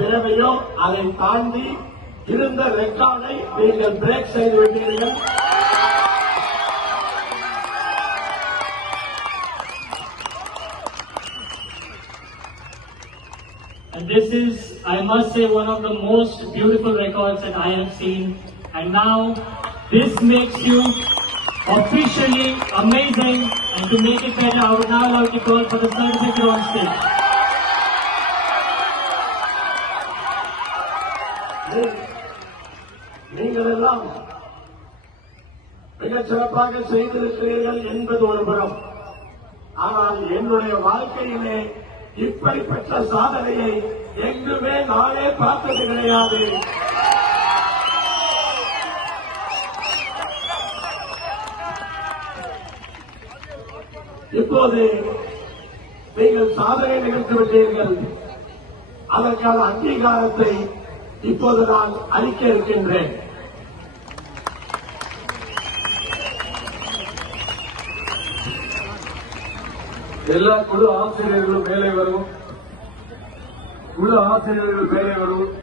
தேவையோ அதை தாண்டி இருந்த ரெக்கார்டை நீங்கள் break செய்துவிட்டீர்கள். And this is, I must say, one of the most beautiful records that I have seen. And now, this makes you officially amazing. And to make it better, I would now like to call for the certificate on stage. நீங்கள் எல்லாம் மிகச் சிறப்பாக செய்திருக்கிறீர்கள் என்பது ஒரு புறம். ஆனால் என்னுடைய வாழ்க்கையிலே இப்படிப்பட்ட சாதனையை எங்குமே நானே பார்த்தது கிடையாது. இப்போது நீங்கள் சாதனை நிகழ்த்திவிட்டீர்கள். அதற்கான அங்கீகாரத்தை இப்போது நான் அளிக்க இருக்கின்றேன். எல்லா குழு ஆசிரியர்களும் மேலே வரும்.